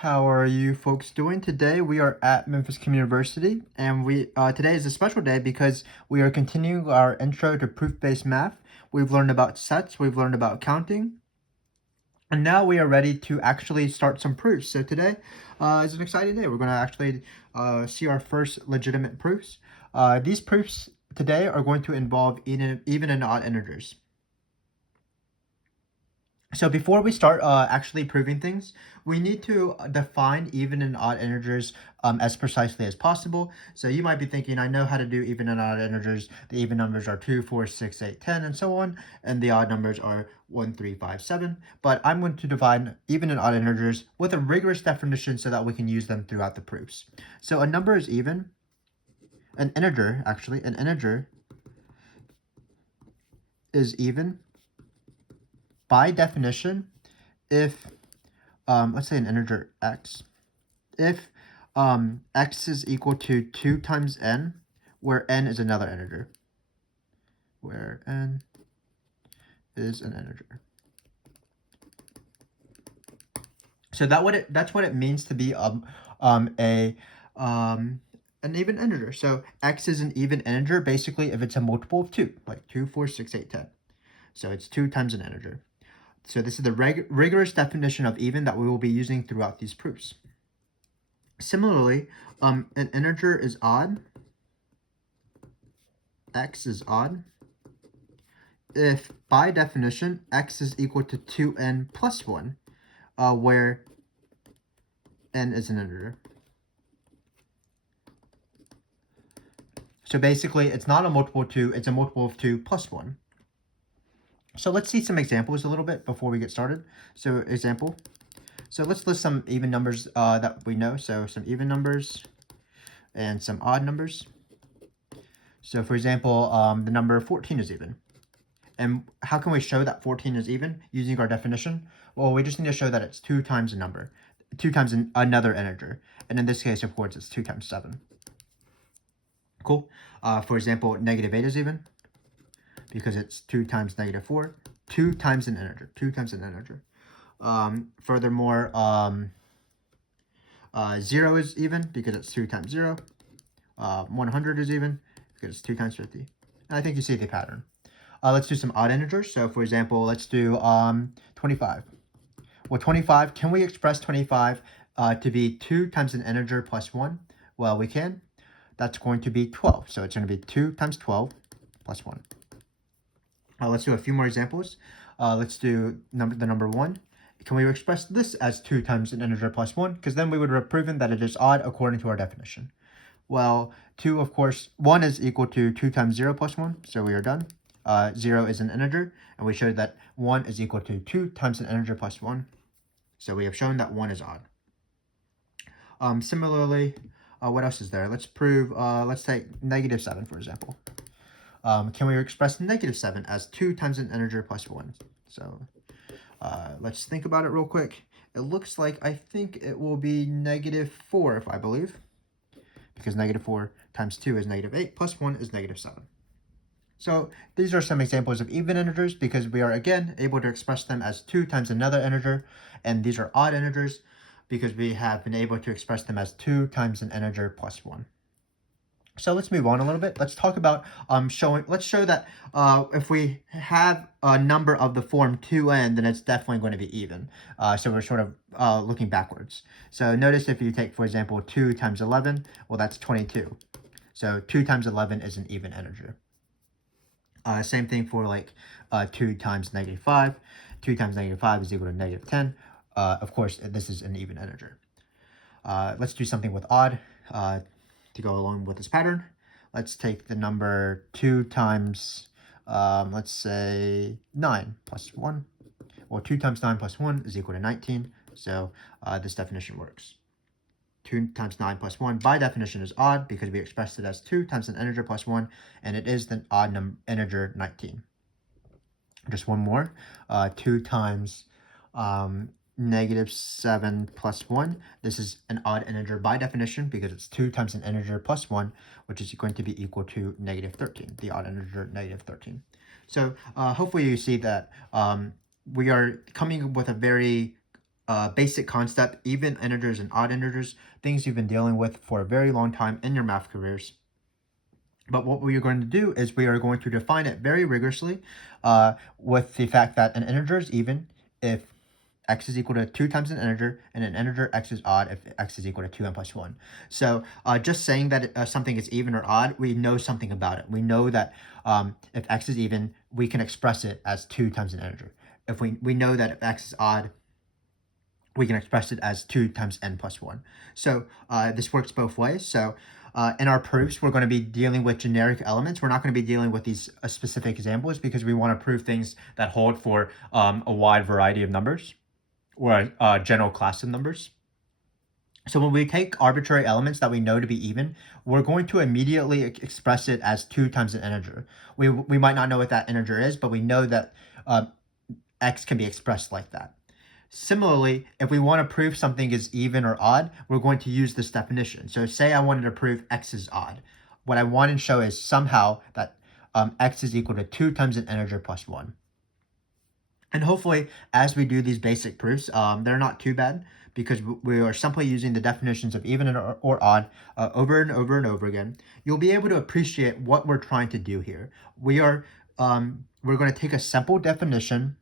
How are you folks doing today? We are at Memphis Communiversity, and today is a special day because we are continuing our intro to proof-based math. We've learned about sets, we've learned about counting, and now we are ready to actually start some proofs. So today is an exciting day. We're going to actually see our first legitimate proofs. These proofs today are going to involve even and odd integers. So before we start actually proving things, we need to define even and odd integers as precisely as possible. So you might be thinking, I know how to do even and odd integers. The even numbers are 2, 4, 6, 8, 10, and so on. And the odd numbers are 1, 3, 5, 7. But I'm going to define even and odd integers with a rigorous definition so that we can use them throughout the proofs. So a number is even. An integer is even by definition if let's say an integer x, if x is equal to 2 times n, where n is another integer, where n is an integer. So that's what it means to be an even integer. So x is an even integer basically if it's a multiple of 2, like 2, 4, 6, 8, 10. So it's 2 times an integer. So this is the rigorous definition of even that we will be using throughout these proofs. Similarly, an integer is odd, x is odd, if by definition x is equal to 2n plus 1, where n is an integer. So basically, it's not a multiple of 2, it's a multiple of 2 plus 1. So let's see some examples a little bit before we get started. So example. So let's list some even numbers that we know. So some even numbers and some odd numbers. So for example, the number 14 is even. And how can we show that 14 is even using our definition? Well, we just need to show that it's 2 times a number, 2 times another integer. And in this case, of course, it's 2 times 7. Cool. For example, negative 8 is even because it's 2 times negative 4, 2 times an integer, 2 times an integer. Furthermore, 0 is even because it's 2 times 0. 100 is even because it's 2 times 50. And I think you see the pattern. Let's do some odd integers. So for example, let's do 25. Well, 25, can we express 25 to be 2 times an integer plus 1? Well, we can. That's going to be 12. So it's going to be 2 times 12 plus 1. Let's do a few more examples. Let's do the number 1. Can we express this as 2 times an integer plus 1? Because then we would have proven that it is odd according to our definition. Well, 2, of course, 1 is equal to 2 times 0 plus 1, so we are done. 0 is an integer, and we showed that 1 is equal to 2 times an integer plus 1. So we have shown that 1 is odd. Similarly, what else is there? Let's prove, let's take negative 7, for example. Can we express negative 7 as 2 times an integer plus 1? So let's think about it real quick. It looks like I think it will be negative 4, if I believe, because negative 4 times 2 is negative 8, plus 1 is negative 7. So these are some examples of even integers because we are, again, able to express them as 2 times another integer. And these are odd integers because we have been able to express them as 2 times an integer plus 1. So let's move on a little bit. Let's talk about let's show that if we have a number of the form 2n, then it's definitely going to be even. So we're sort of looking backwards. So notice if you take, for example, 2 times 11, well, that's 22. So 2 times 11 is an even integer. Same thing for like 2 times negative 5. 2 times negative 5 is equal to negative 10. Of course, this is an even integer. Let's do something with odd to go along with this pattern. Let's take the number 2 times, let's say, 9 plus 1. Well, 2 times 9 plus 1 is equal to 19. So this definition works. 2 times 9 plus 1 by definition is odd because we expressed it as 2 times an integer plus 1, and it is the odd integer 19. Just one more. 2 times negative 7 plus 1. This is an odd integer by definition because it's 2 times an integer plus 1, which is going to be equal to negative 13, the odd integer negative 13. So hopefully you see that we are coming up with a very basic concept, even integers and odd integers, things you've been dealing with for a very long time in your math careers. But what we are going to do is we are going to define it very rigorously with the fact that an integer is even if x is equal to 2 times an integer, and an integer x is odd if x is equal to 2n plus 1. So just saying that something is even or odd, we know something about it. We know that if x is even, we can express it as 2 times an integer. If we know that if x is odd, we can express it as 2 times n plus 1. So this works both ways. So in our proofs, we're going to be dealing with generic elements. We're not going to be dealing with these specific examples because we want to prove things that hold for a wide variety of numbers or a general class of numbers. So when we take arbitrary elements that we know to be even, we're going to immediately express it as 2 times an integer. We might not know what that integer is, but we know that x can be expressed like that. Similarly, if we want to prove something is even or odd, we're going to use this definition. So say I wanted to prove x is odd. What I want to show is somehow that x is equal to 2 times an integer plus 1. And hopefully, as we do these basic proofs, they're not too bad because we are simply using the definitions of even or odd over and over and over again. You'll be able to appreciate what we're trying to do here. We're going to take a simple definition,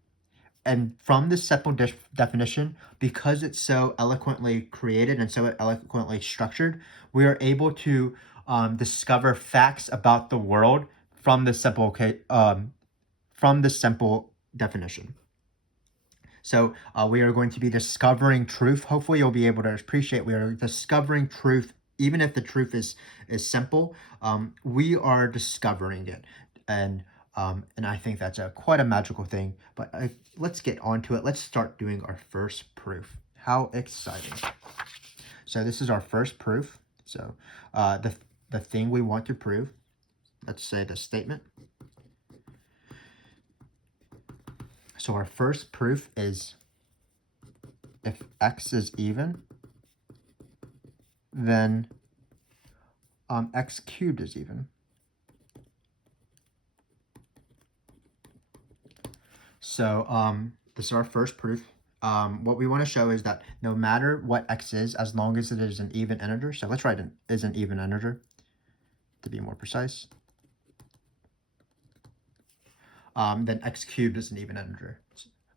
and from this simple definition, because it's so eloquently created and so eloquently structured, we are able to discover facts about the world from the simple definition. So we are going to be discovering truth. Hopefully you'll be able to appreciate we are discovering truth. Even if the truth is simple, we are discovering it. And I think that's quite a magical thing. But let's get on to it. Let's start doing our first proof. How exciting. So this is our first proof. So the thing we want to prove, let's say the statement. So our first proof is if x is even, then x cubed is even. So this is our first proof. What we want to show is that no matter what x is, as long as it is an even integer, so let's write it is an even integer to be more precise, then x cubed is an even integer.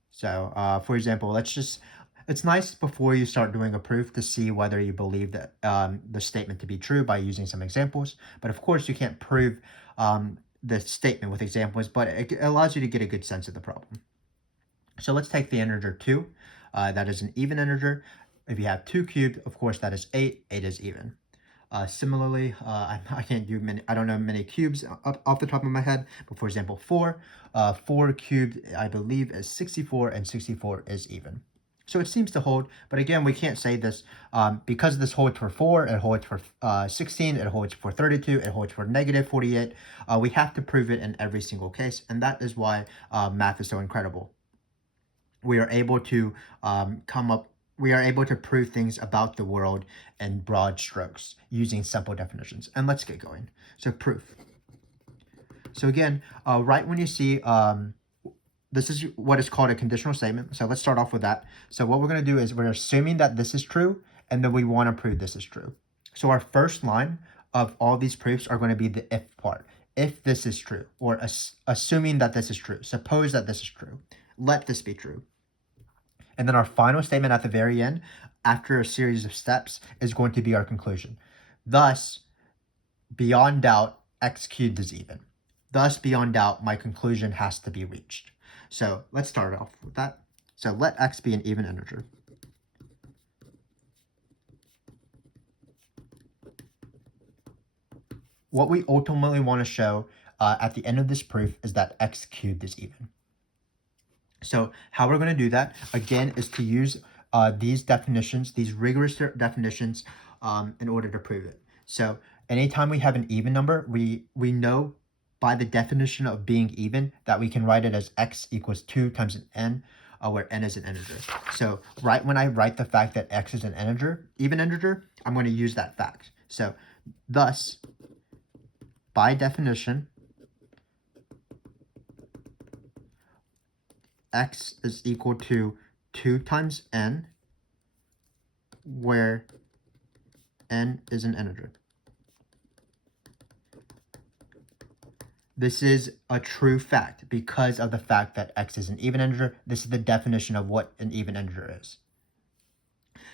So for example, it's nice before you start doing a proof to see whether you believe that the statement to be true by using some examples. But of course, you can't prove the statement with examples, but it allows you to get a good sense of the problem. So let's take the integer 2. That is an even integer. If you have 2 cubed, of course, that is 8. 8 is even. Similarly, I can't do many, I don't know many cubes off the top of my head, but for example, 4. 4 cubed, I believe, is 64, and 64 is even. So it seems to hold, but again, we can't say this because this holds for 4, it holds for 16, it holds for 32, it holds for negative 48. We have to prove it in every single case, and that is why math is so incredible. We are able to we are able to prove things about the world in broad strokes using simple definitions. And let's get going. So proof. So again, right when you see, this is what is called a conditional statement. So let's start off with that. So what we're going to do is we're assuming that this is true, and then we want to prove this is true. So our first line of all these proofs are going to be the if part. If this is true, or assuming that this is true. Suppose that this is true. Let this be true. And then our final statement at the very end, after a series of steps, is going to be our conclusion. Thus, beyond doubt, x cubed is even. Thus, beyond doubt, my conclusion has to be reached. So let's start off with that. So let x be an even integer. What we ultimately want to show at the end of this proof is that x cubed is even. So how we're going to do that, again, is to use these definitions, these rigorous definitions, in order to prove it. So anytime we have an even number, we know by the definition of being even that we can write it as x equals 2 times an n, where n is an integer. So right when I write the fact that x is an integer, even integer, I'm going to use that fact. So thus, by definition, x is equal to 2 times n where n is an integer. This is a true fact because of the fact that x is an even integer. This is the definition of what an even integer is.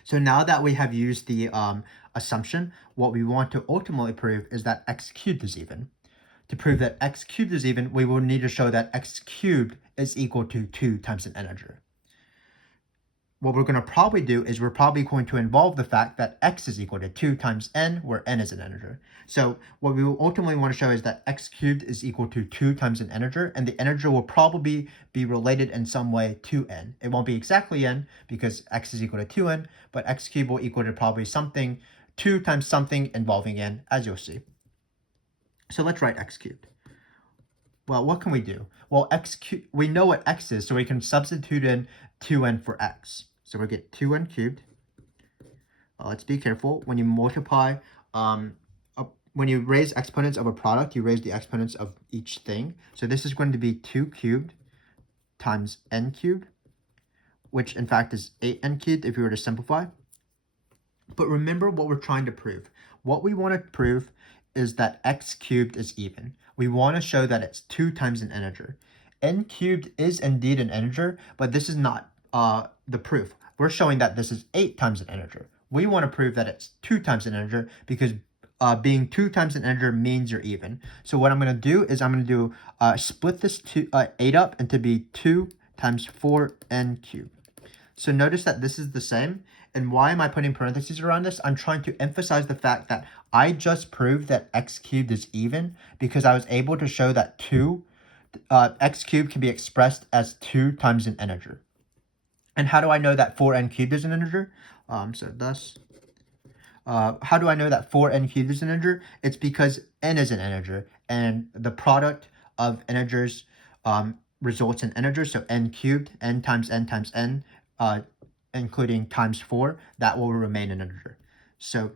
So now that we have used the assumption, what we want to ultimately prove is that x cubed is even. To prove that x cubed is even, we will need to show that x cubed is equal to 2 times an integer. What we're going to probably do is we're probably going to involve the fact that x is equal to 2 times n, where n is an integer. So what we will ultimately want to show is that x cubed is equal to 2 times an integer, and the integer will probably be related in some way to n. It won't be exactly n because x is equal to 2n, but x cubed will equal to probably something, 2 times something involving n, as you'll see. So let's write x cubed. Well, what can we do? Well, we know what x is, so we can substitute in 2n for x. So we get 2n cubed. Let's be careful. When you multiply, when you raise exponents of a product, you raise the exponents of each thing. So this is going to be 2 cubed times n cubed, which in fact is 8n cubed if we were to simplify. But remember what we're trying to prove. What we want to prove is that x cubed is even. We want to show that it's 2 times an integer. N cubed is indeed an integer, but this is not the proof. We're showing that this is 8 times an integer. We want to prove that it's 2 times an integer because being 2 times an integer means you're even. So what I'm going to do is I'm going to do split this 8 up into be 2 times 4n cubed. So notice that this is the same. And why am I putting parentheses around this? I'm trying to emphasize the fact that I just proved that x cubed is even because I was able to show that x cubed can be expressed as 2 times an integer. And how do I know that 4n cubed is an integer? How do I know that 4n cubed is an integer? It's because n is an integer, and the product of integers results in integers. So n cubed, n times n, including times 4, that will remain an integer. So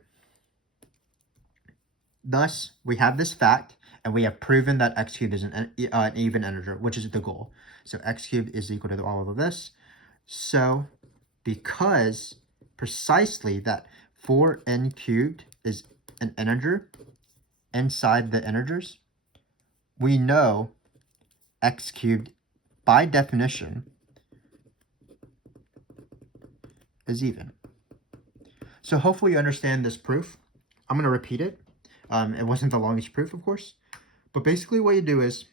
thus, we have this fact, and we have proven that x cubed is an even integer, which is the goal. So x cubed is equal to all of this. So because precisely that 4n cubed is an integer inside the integers, we know x cubed, by definition, is even. So hopefully you understand this proof. I'm going to repeat it. It wasn't the longest proof, of course. But basically what you do is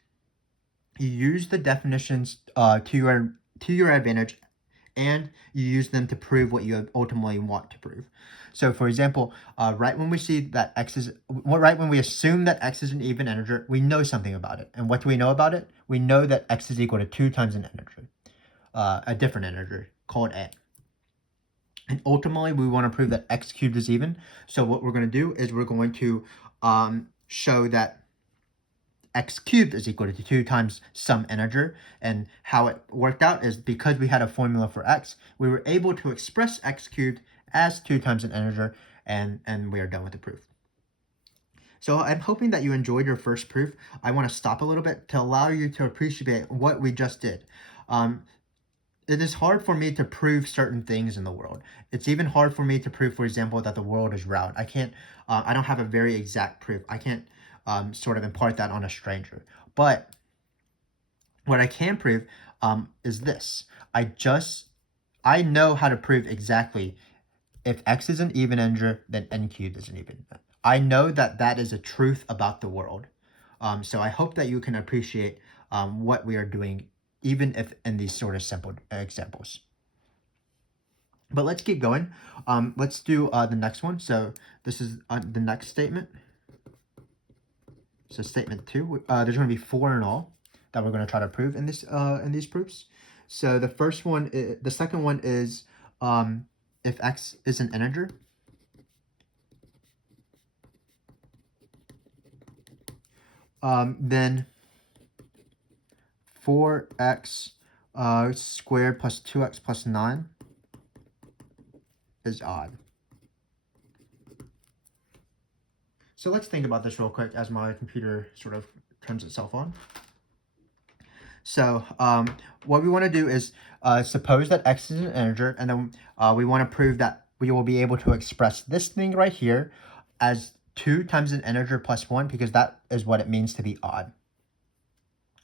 you use the definitions to your advantage, and you use them to prove what you ultimately want to prove. So for example, right when we assume that x is an even integer, we know something about it. And what do we know about it? We know that x is equal to 2 times an integer, a different integer called a. And ultimately, we want to prove that x cubed is even. So what we're going to do is we're going to show that x cubed is equal to 2 times some integer. And how it worked out is because we had a formula for x, we were able to express x cubed as 2 times an integer, and we are done with the proof. So I'm hoping that you enjoyed your first proof. I want to stop a little bit to allow you to appreciate what we just did. It is hard for me to prove certain things in the world. It's even hard for me to prove, for example, that the world is round. I don't have a very exact proof. I can't sort of impart that on a stranger. But what I can prove is this. I know how to prove exactly if x is an even integer, then n cubed is an even. I know that that is a truth about the world. So I hope that you can appreciate what we are doing, even if in these sort of simple examples. But let's keep going. Let's do the next one. So this is the next statement. So statement 2. There's going to be 4 in all that we're going to try to prove in these proofs. So the second one is if x is an integer, then 4x squared plus 2x plus 9 is odd. So let's think about this real quick as my computer sort of turns itself on. So what we want to do is suppose that x is an integer, and then we want to prove that we will be able to express this thing right here as 2 times an integer plus 1, because that is what it means to be odd.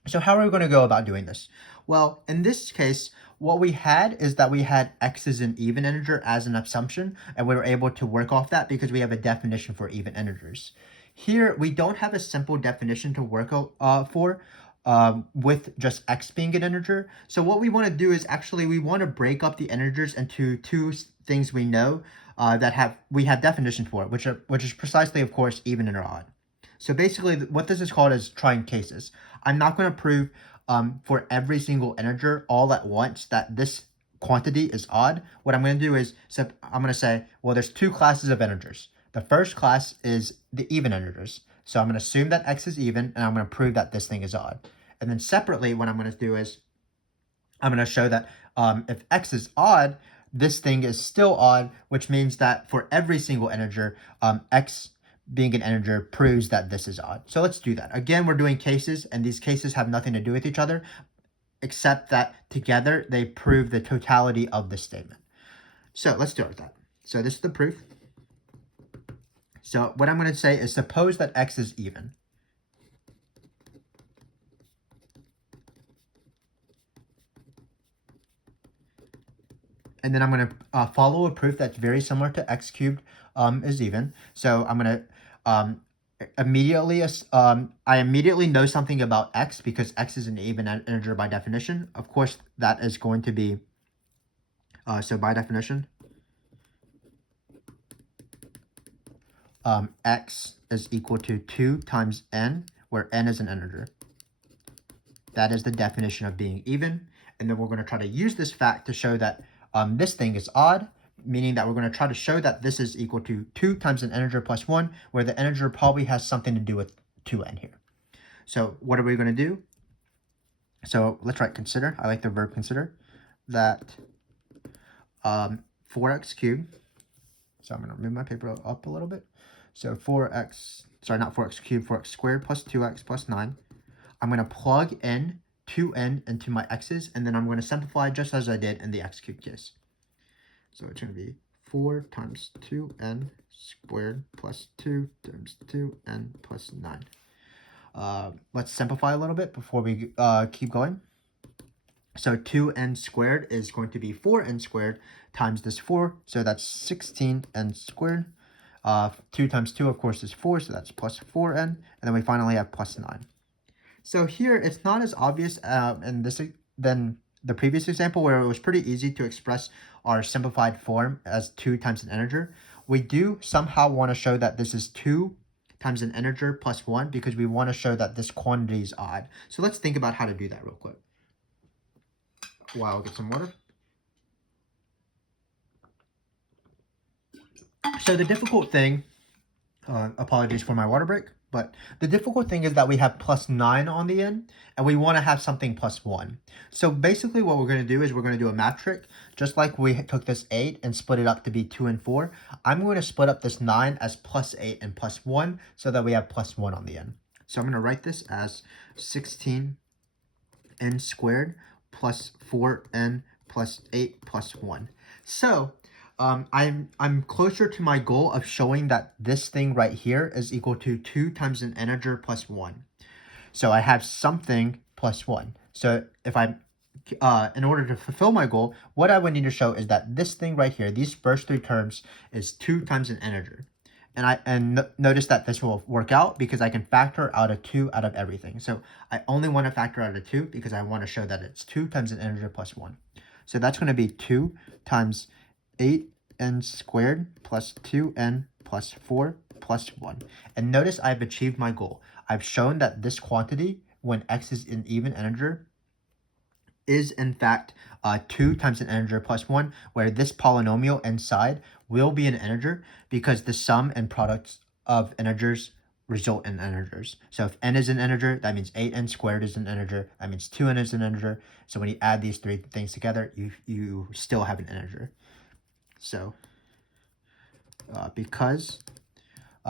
So how are we going to go about doing this? Well, in this case, what we had is that we had x as an even integer as an assumption, and we were able to work off that because we have a definition for even integers. Here, we don't have a simple definition to work for with just x being an integer. So what we want to do is actually we want to break up the integers into two things we know that we have definition for, which is precisely, of course, even and odd. So basically, what this is called is trying cases. I'm not going to prove for every single integer all at once that this quantity is odd. What I'm going to do is I'm going to say, well, there's two classes of integers. The first class is the even integers. So I'm going to assume that x is even, and I'm going to prove that this thing is odd. And then separately, what I'm going to do is I'm going to show that if x is odd, this thing is still odd, which means that for every single integer, x being an integer proves that this is odd. So let's do that. Again, we're doing cases, and these cases have nothing to do with each other, except that together they prove the totality of the statement. So let's start with that. So this is the proof. So what I'm going to say is suppose that x is even. And then I'm going to follow a proof that's very similar to x cubed is even. So I'm going to I immediately know something about x because x is an even integer by definition. Of course, that is going to be, so by definition, x is equal to 2 times n, where n is an integer. That is the definition of being even. And then we're going to try to use this fact to show that this thing is odd, meaning that we're going to try to show that this is equal to 2 times an integer plus 1, where the integer probably has something to do with 2n here. So what are we going to do? So let's write consider. I like the verb consider. That 4x cubed. So I'm going to move my paper up a little bit. So 4x cubed, 4x squared plus 2x plus 9. I'm going to plug in 2n into my x's, and then I'm going to simplify just as I did in the x cubed case. So it's going to be 4 times 2n squared plus 2 times 2n plus 9. Let's simplify a little bit before we keep going. So 2n squared is going to be 4n squared times this 4, so that's 16n squared. 2 times 2, of course, is 4, so that's plus 4n, and then we finally have plus 9. So here, it's not as obvious than the previous example, where it was pretty easy to express our simplified form as 2 times an integer. We do somehow want to show that this is 2 times an integer plus 1, because we want to show that this quantity is odd. So let's think about how to do that real quick. Wow, I'll get some water. So the difficult thing, apologies for my water break, but the difficult thing is that we have plus 9 on the end, and we want to have something plus 1. So basically what we're going to do is we're going to do a math trick. Just like we took this 8 and split it up to be 2 and 4, I'm going to split up this 9 as plus 8 and plus 1 so that we have plus 1 on the end. So I'm going to write this as 16n squared plus 4n plus 8 plus 1. So I'm closer to my goal of showing that this thing right here is equal to 2 times an integer plus 1. So I have something plus 1. So if in order to fulfill my goal, what I would need to show is that this thing right here, these first three terms, is 2 times an integer. And notice that this will work out because I can factor out a 2 out of everything. So I only want to factor out a 2 because I want to show that it's 2 times an integer plus 1. So that's going to be 2 times 8n squared plus 2n plus 4 plus 1. And notice I've achieved my goal. I've shown that this quantity, when x is an even integer, is in fact 2 times an integer plus 1, where this polynomial inside will be an integer because the sum and products of integers result in integers. So if n is an integer, that means 8n squared is an integer. That means 2n is an integer. So when you add these three things together, you still have an integer. So so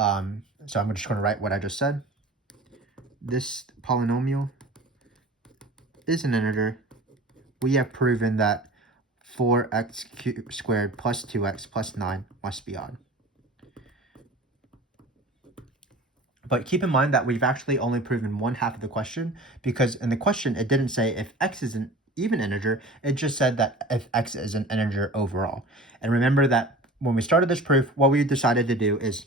I'm just going to write what I just said. This polynomial is an integer. We have proven that 4x squared plus 2x plus 9 must be odd. But keep in mind that we've actually only proven one half of the question, because in the question it didn't say if x is an even integer, it just said that if x is an integer overall. And remember that when we started this proof, what we decided to do is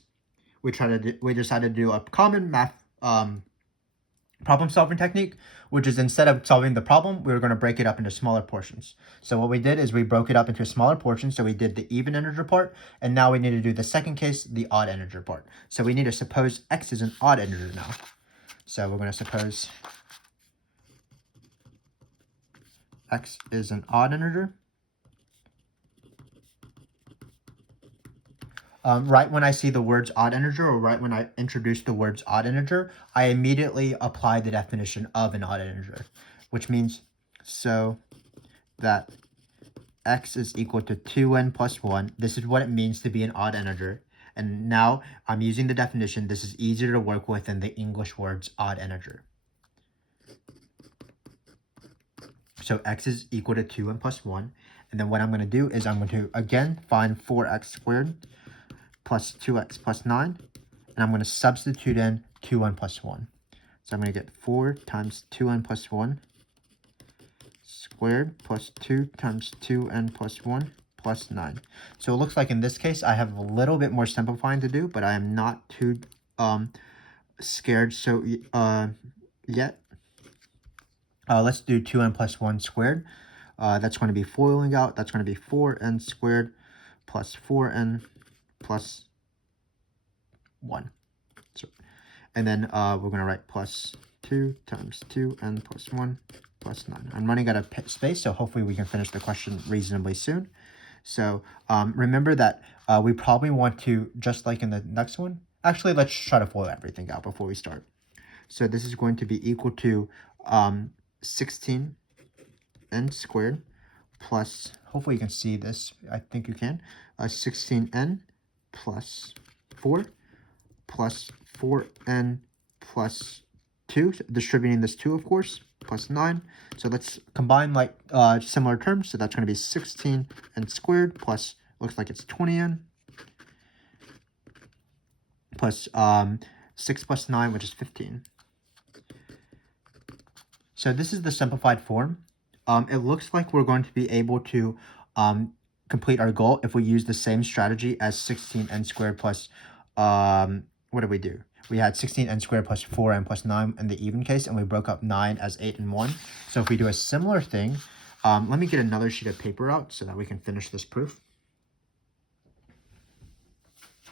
we decided to do a common math problem solving technique, which is instead of solving the problem, we were going to break it up into smaller portions. So what we did is we broke it up into smaller portions. So we did the even integer part, and now we need to do the second case, the odd integer part. So we need to suppose x is an odd integer now. So we're going to suppose x is an odd integer. Right when I see the words odd integer, or right when I introduce the words odd integer, I immediately apply the definition of an odd integer, which means so that x is equal to 2n plus 1. This is what it means to be an odd integer. And now I'm using the definition. This is easier to work with than the English words odd integer. So x is equal to 2n plus 1. And then what I'm going to do is I'm going to, again, find 4x squared plus 2x plus 9, and I'm going to substitute in 2n plus 1. So I'm going to get 4 times 2n plus 1 squared plus 2 times 2n plus 1 plus 9. So it looks like in this case I have a little bit more simplifying to do, but I am not too scared yet. Let's do 2n plus 1 squared. That's going to be foiling out. That's going to be 4n squared plus 4n plus 1. So, and then we're going to write plus 2 times 2n plus 1 plus 9. I'm running out of space, so hopefully we can finish the question reasonably soon. So remember that we probably want to, just like in the next one, actually let's try to FOIL everything out before we start. So this is going to be equal to 16n squared plus, hopefully you can see this, I think you can, 16n plus 4 plus 4n plus 2, distributing this 2 of course, plus 9. So let's combine like similar terms. So that's going to be 16n squared plus, looks like it's 20n plus 6 plus 9, which is 15. So this is the simplified form. It looks like we're going to be able to complete our goal if we use the same strategy as 16n squared plus, what did we do? We had 16n squared plus 4n plus 9 in the even case, and we broke up 9 as 8 and 1. So if we do a similar thing, let me get another sheet of paper out so that we can finish this proof.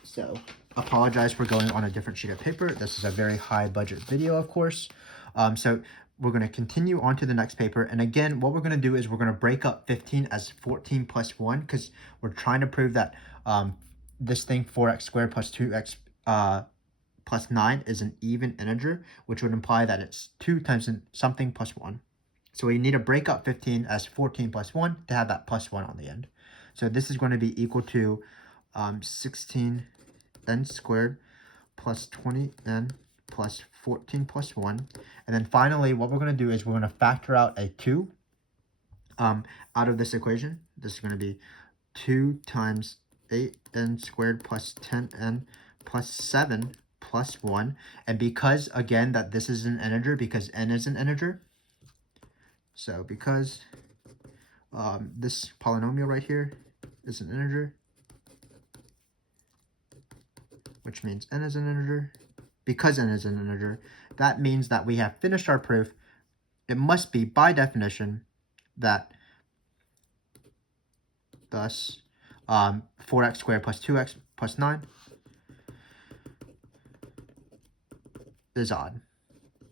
So apologize for going on a different sheet of paper. This is a very high budget video, of course. So we're going to continue on to the next paper. And again, what we're going to do is we're going to break up 15 as 14 plus 1, because we're trying to prove that this thing 4x squared plus 2x plus 9 is an even integer, which would imply that it's 2 times something plus 1. So we need to break up 15 as 14 plus 1 to have that plus 1 on the end. So this is going to be equal to 16n squared plus 20n plus 14 plus 1. And then finally, what we're going to do is we're going to factor out a 2 out of this equation. This is going to be 2 times 8n squared plus 10n plus 7 plus 1. And because, again, that this is an integer, because n is an integer, so because this polynomial right here is an integer, which means n is an integer, because n is an integer, that means that we have finished our proof. It must be, by definition, that thus 4x squared plus 2x plus 9 is odd.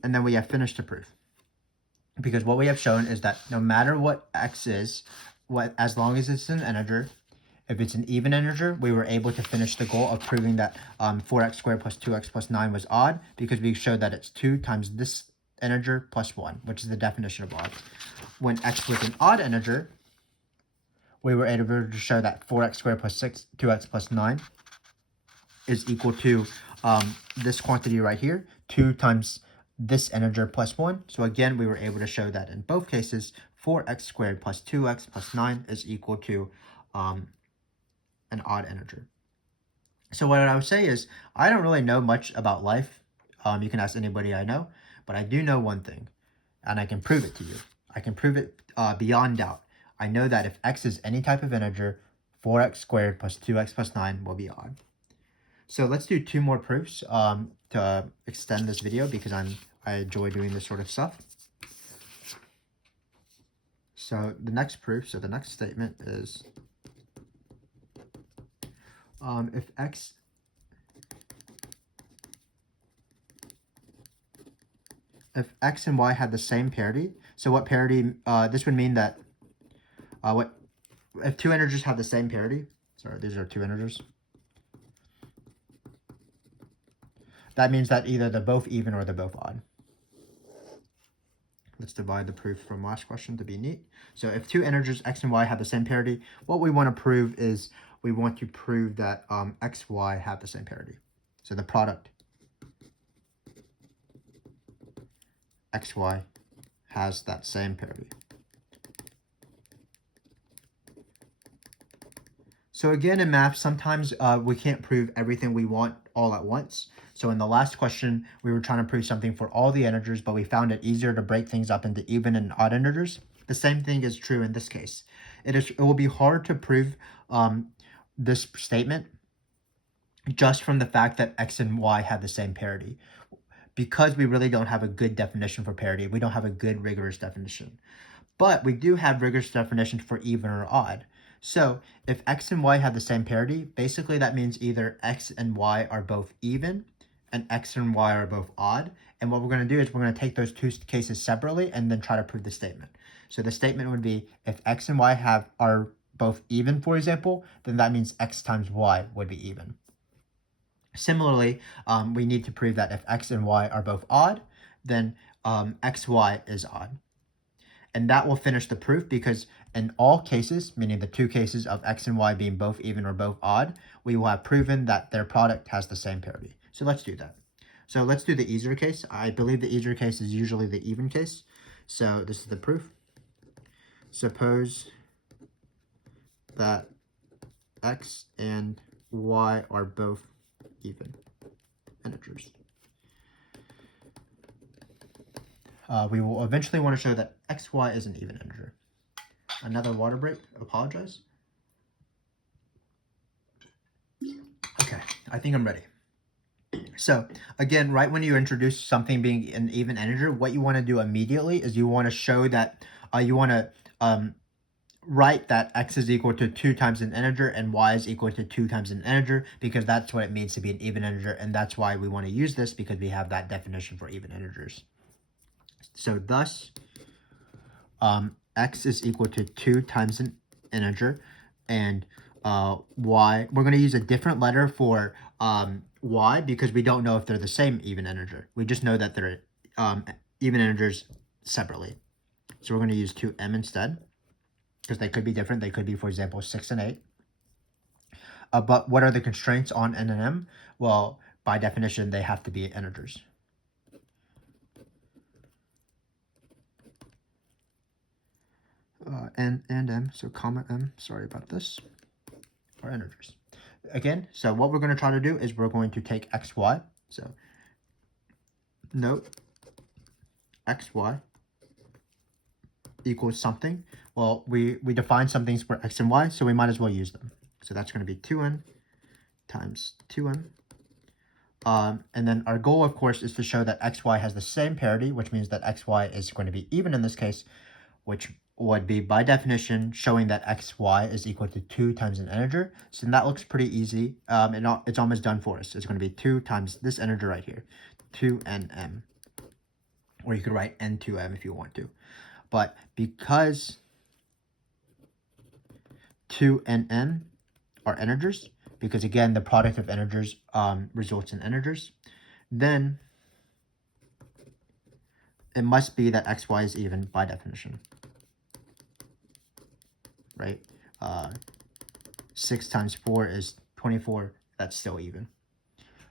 And then we have finished the proof. Because what we have shown is that no matter what x is, as long as it's an integer, if it's an even integer, we were able to finish the goal of proving that 4x squared plus 2x plus 9 was odd, because we showed that it's 2 times this integer plus 1, which is the definition of odd. When x was an odd integer, we were able to show that 4x squared plus 2x plus 9 is equal to this quantity right here, 2 times this integer plus 1. So again, we were able to show that in both cases, 4x squared plus 2x plus 9 is equal to an odd integer. So what I would say is, I don't really know much about life. You can ask anybody I know, but I do know one thing, and I can prove it to you. I can prove it beyond doubt. I know that if x is any type of integer, 4x squared plus 2x plus 9 will be odd. So let's do 2 more proofs to extend this video, because I enjoy doing this sort of stuff. So the next proof, the next statement is if x and y had the same parity. So what parity? This would mean that if 2 integers have the same parity. Sorry, these are 2 integers. That means that either they're both even or they're both odd. Let's divide the proof from last question to be neat. So if 2 integers x and y have the same parity, what we want to prove is we want to prove that x, y have the same parity. So the product x, y has that same parity. So again, in math, sometimes we can't prove everything we want all at once. So in the last question, we were trying to prove something for all the integers, but we found it easier to break things up into even and odd integers. The same thing is true in this case. It will be hard to prove this statement just from the fact that x and y have the same parity, because we really don't have a good definition for parity. We don't have a good rigorous definition. But we do have rigorous definitions for even or odd. So if x and y have the same parity, basically that means either x and y are both even and x and y are both odd. And what we're going to do is we're going to take those 2 cases separately and then try to prove the statement. So the statement would be, if x and y are both even, for example, then that means x times y would be even. Similarly, we need to prove that if x and y are both odd, then xy is odd. And that will finish the proof, because in all cases, meaning the 2 cases of x and y being both even or both odd, we will have proven that their product has the same parity. So let's do that. So let's do the easier case. I believe the easier case is usually the even case. So this is the proof. Suppose that x and y are both even integers. We will eventually want to show that xy is an even integer. Another water break, apologize. Okay, I think I'm ready. So again, right when you introduce something being an even integer, what you want to do immediately is you want to show that you want to write that x is equal to 2 times an integer and y is equal to 2 times an integer, because that's what it means to be an even integer, and that's why we want to use this, because we have that definition for even integers. So thus, x is equal to 2 times an integer, and y, we're going to use a different letter for y, because we don't know if they're the same even integer. We just know that they're even integers separately. So we're going to use 2m instead, because they could be different. They could be, for example, 6 and 8. But what are the constraints on n and m? Well, by definition, they have to be integers. N and m, so comma m, sorry about this, are integers. Again, so what we're going to try to do is we're going to take xy. So note xy equals something. Well, we define some things for x and y, so we might as well use them. So that's going to be 2n times 2m. And then our goal, of course, is to show that xy has the same parity, which means that xy is going to be even in this case, which would be, by definition, showing that xy is equal to 2 times an integer. So that looks pretty easy. It's almost done for us. It's going to be 2 times this integer right here, 2nm. Or you could write n2m if you want to. But because 2 and m are integers, because again, the product of integers results in integers, then it must be that xy is even by definition. Right? 6 times 4 is 24. That's still even.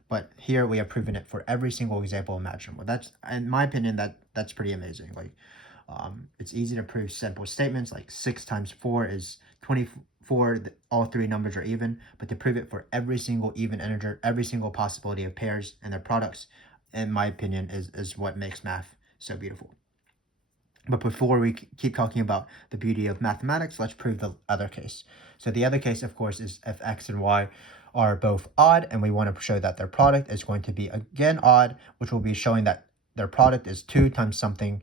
But here we have proven it for every single example imaginable. That's, in my opinion, that's pretty amazing. Like, It's easy to prove simple statements like 6 times 4 is 24. All three numbers are even, but to prove it for every single even integer, every single possibility of pairs and their products, in my opinion, is what makes math so beautiful. But before we keep talking about the beauty of mathematics, let's prove the other case. So the other case, of course, is if x and y are both odd, and we want to show that their product is going to be, again, odd, which will be showing that their product is 2 times something,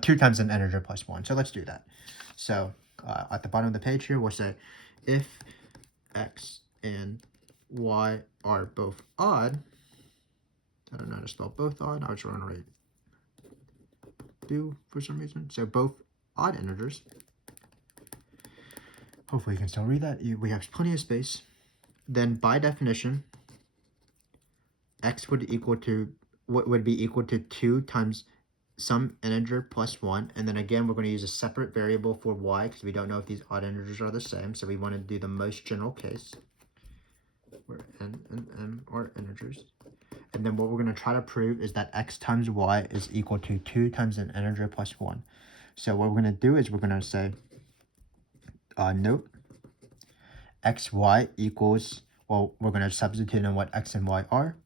2 times an integer plus 1. So let's do that. So at the bottom of the page here, we'll say if x and y are both odd, I don't know how to spell both odd, I was wrong right do for some reason. So both odd integers. Hopefully you can still read that. We have plenty of space. Then by definition, x would be equal to 2 times some integer plus 1. And then again, we're going to use a separate variable for y because we don't know if these odd integers are the same. So we want to do the most general case where n and m are integers. And then what we're going to try to prove is that x times y is equal to 2 times an integer plus 1. So what we're going to do is we're going to say, note, xy equals, well, we're going to substitute in what x and y are.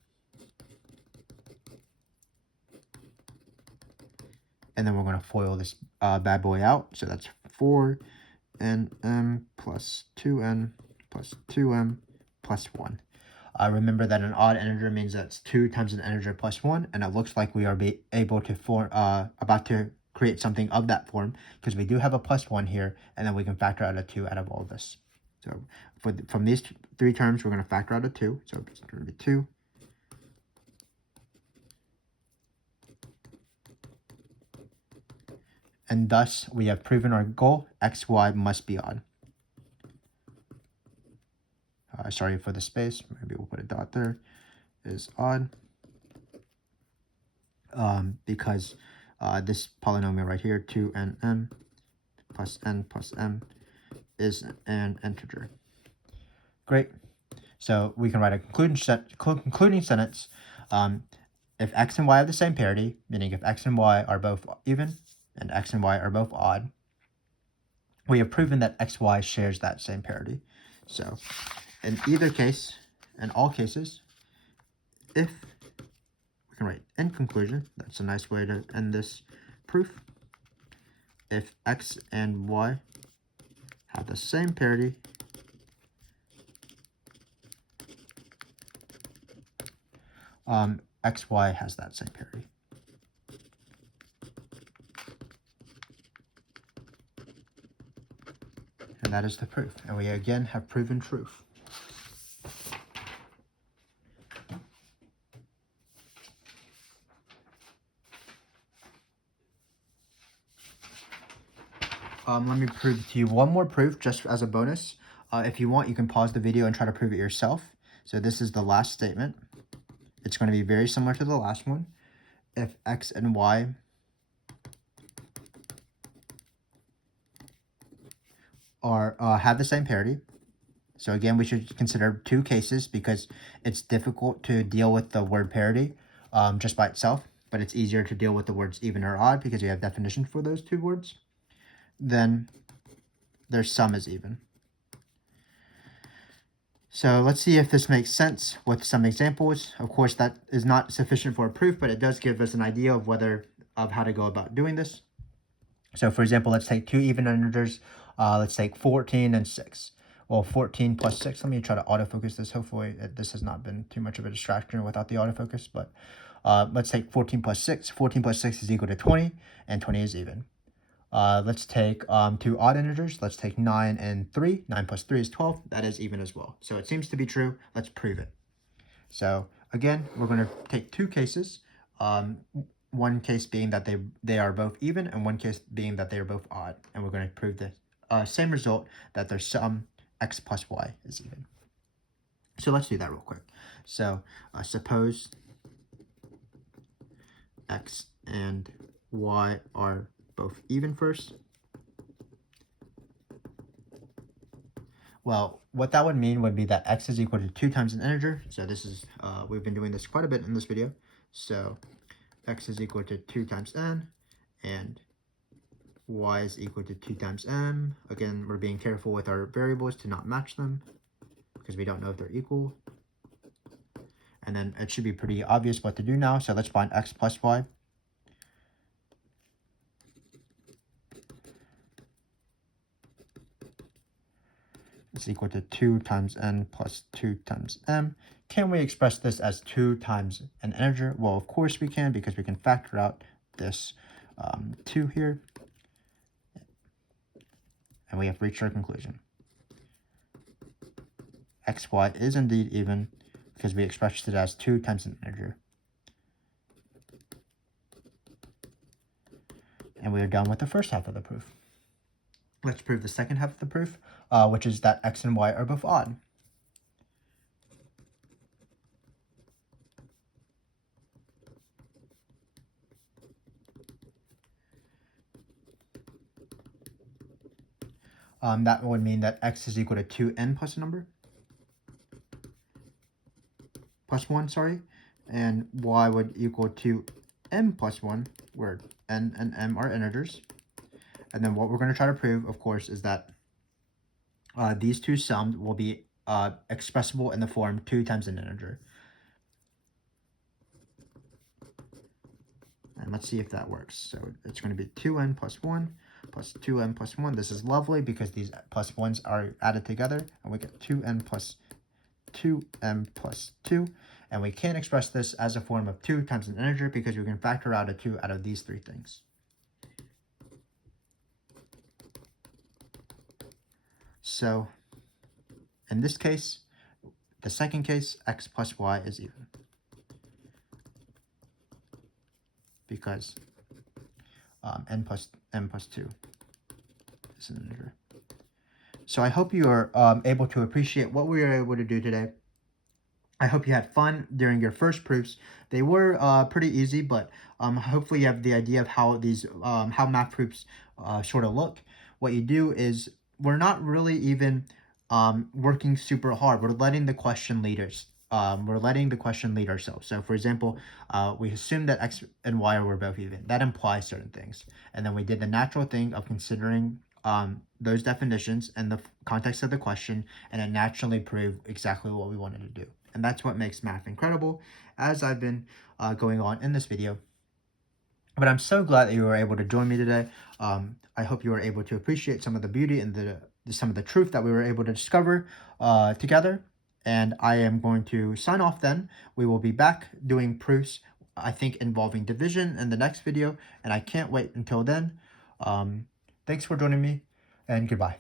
And then we're going to FOIL this bad boy out. So that's 4nm plus 2n plus 2m plus 1. Remember that an odd integer means that's 2 times an integer plus 1, and it looks like we are able to about to create something of that form because we do have a plus 1 here, and then we can factor out a 2 out of all of this. So from these three terms, we're going to factor out a 2, so it's going to be 2. And thus, we have proven our goal, xy must be odd. Sorry for the space, maybe we'll put a dot there, is odd. Because this polynomial right here, 2nm plus n plus m, is an integer. Great. So we can write a concluding sentence. If x and y have the same parity, meaning if x and y are both even and x and y are both odd, we have proven that xy shares that same parity. So in either case, in all cases, if we can write in conclusion, that's a nice way to end this proof. If x and y have the same parity, xy has that same parity. And that is the proof. And we again have proven truth. Let me prove to you one more proof just as a bonus. If you want, you can pause the video and try to prove it yourself. So this is the last statement. It's going to be very similar to the last one. If x and y are have the same parity. So again, we should consider two cases because it's difficult to deal with the word parity just by itself, but it's easier to deal with the words even or odd because we have definitions for those two words. Then their sum is even. So let's see if this makes sense with some examples. Of course, that is not sufficient for a proof, but it does give us an idea of how to go about doing this. So for example, let's take two even integers. Let's take 14 and 6. Well, 14 plus 6, let me try to autofocus this. Hopefully this has not been too much of a distraction without the autofocus, but let's take 14 plus 6. 14 plus 6 is equal to 20, and 20 is even. Let's take two odd integers. Let's take 9 and 3. 9 plus 3 is 12. That is even as well. So it seems to be true. Let's prove it. So again, we're going to take two cases. One case being that they are both even, and one case being that they are both odd. And we're going to prove the same result, that their sum x plus y is even. So let's do that real quick. So suppose x and y are both even first. Well, what that would mean would be that x is equal to 2 times an integer. So this is, we've been doing this quite a bit in this video. So x is equal to 2 times n, and y is equal to 2 times m. Again, we're being careful with our variables to not match them because we don't know if they're equal. And then it should be pretty obvious what to do now. So let's find x plus y. Is equal to 2 times n plus 2 times m. Can we express this as 2 times an integer? Well, of course we can, because we can factor out this 2 here. And we have reached our conclusion. xy is indeed even because we expressed it as 2 times an integer. And we are done with the first half of the proof. Let's prove the second half of the proof, which is that x and y are both odd. That would mean that x is equal to 2n plus a number. Plus 1, sorry. And y would equal to m plus 1, where n and m are integers. And then what we're going to try to prove, of course, is that these two summed will be expressible in the form 2 times an integer. And let's see if that works. So it's going to be 2n plus 1 plus 2n plus 1. This is lovely because these plus 1s are added together, and we get 2n plus 2m plus 2. And we can express this as a form of 2 times an integer because we can factor out a 2 out of these three things. So in this case, the second case, x plus y is even, because n plus 2 is an integer. So I hope you are able to appreciate what we were able to do today. I hope you had fun during your first proofs. They were pretty easy, but hopefully you have the idea of how these how math proofs sort of look. What you do is, we're not really even working super hard. We're letting the question lead us. We're letting the question lead ourselves. So for example, we assumed that x and y were both even. That implies certain things. And then we did the natural thing of considering those definitions in the context of the question, and it naturally proved exactly what we wanted to do. And that's what makes math incredible, as I've been going on in this video. But I'm so glad that you were able to join me today. I hope you were able to appreciate some of the beauty and some of the truth that we were able to discover together. And I am going to sign off then. We will be back doing proofs, I think, involving division in the next video. And I can't wait until then. Thanks for joining me, and goodbye.